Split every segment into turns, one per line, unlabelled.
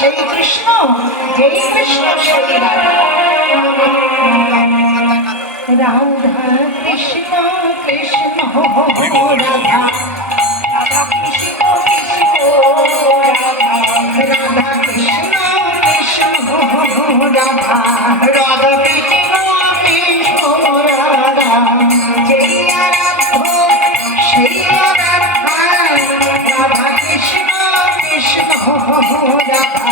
সেই কৃষ্ণ যেই কৃষ্ণ সেই রাধা কৃষ্ণ কৃষ্ণ, রাধা। রাধা কৃষ্ণ কৃষ্ণ, রাধা। রাধা কৃষ্ণ কৃষ্ণ, রাধা। রাধা কৃষ্ণ কৃষ্ণ রাধা। যেই আরাধ্য সেই আরাধা রাধা কৃষ্ণ কৃষ্ণ, রাধা।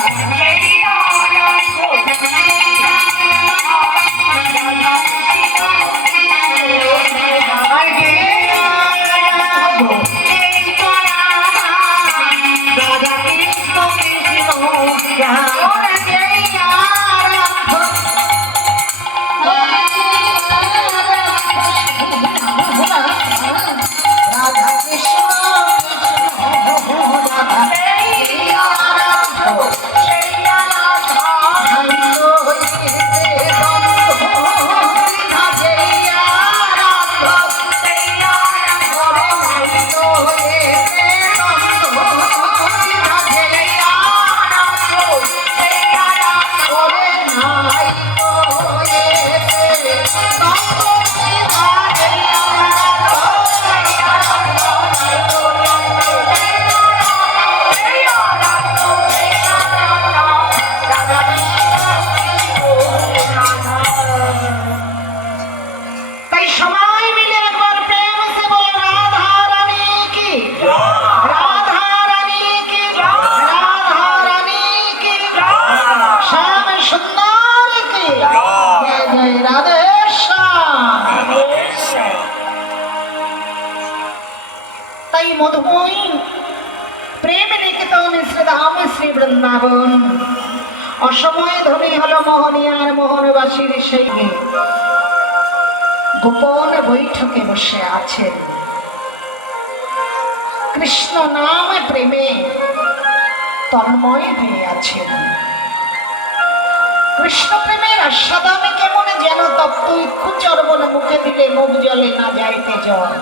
মধুময়ী প্রেম নিকেতন শ্রীধাম শ্রী বৃন্দাবন অসময়ে ধনী হলো মোহনিয়ার মোহনবাসীর সেই গোপন বৈঠকে বসে আছেন কৃষ্ণ নাম প্রেমে তন্ময় হয়ে আছেন কৃষ্ণ প্রেমের আস্বাদনে কেমন যেন তপ্ত ইক্ষু চর্বণ মুখে দিলে মুখ জলে না যাইতে জল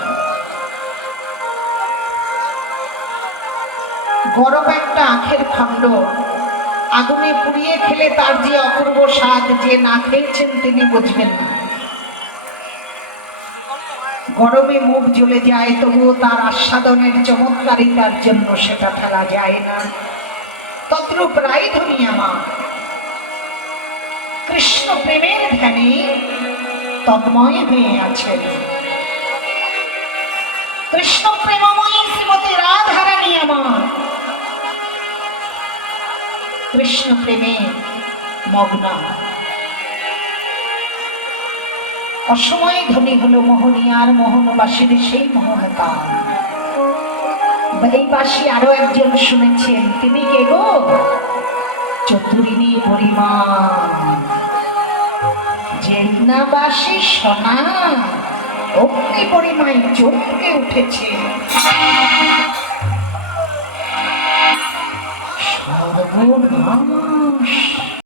গরম একটা আখের খণ্ড। আগুনে পুড়িয়ে খেলে তার যে অপূর্ব স্বাদ, যে না খেয়েছেন তিনি বুঝবেন গরমে মুখ জ্বলে যায়, তবুও তার আস্বাদনের চমৎকারিতার জন্য সেটা ফেলা যায় না। তদ্রূপ রায় ধনী আমার। কৃষ্ণ প্রেমের ধ্যানে তন্ময় হয়ে আছেন। কৃষ্ণ প্রেমময়ী কৃষ্ণ প্রেমে মগ্না। অসময়ে ধনী হলো মোহনিয়ার মোহনবাসীর সেই মোহনকাল এই বাসী আরও একজন শুনেছেন তিনি কে গো? চতুরিনী পরিমা জেন্নাবাসী সোনা, অগ্নি পরিমায় চমকে উঠেছে। আমার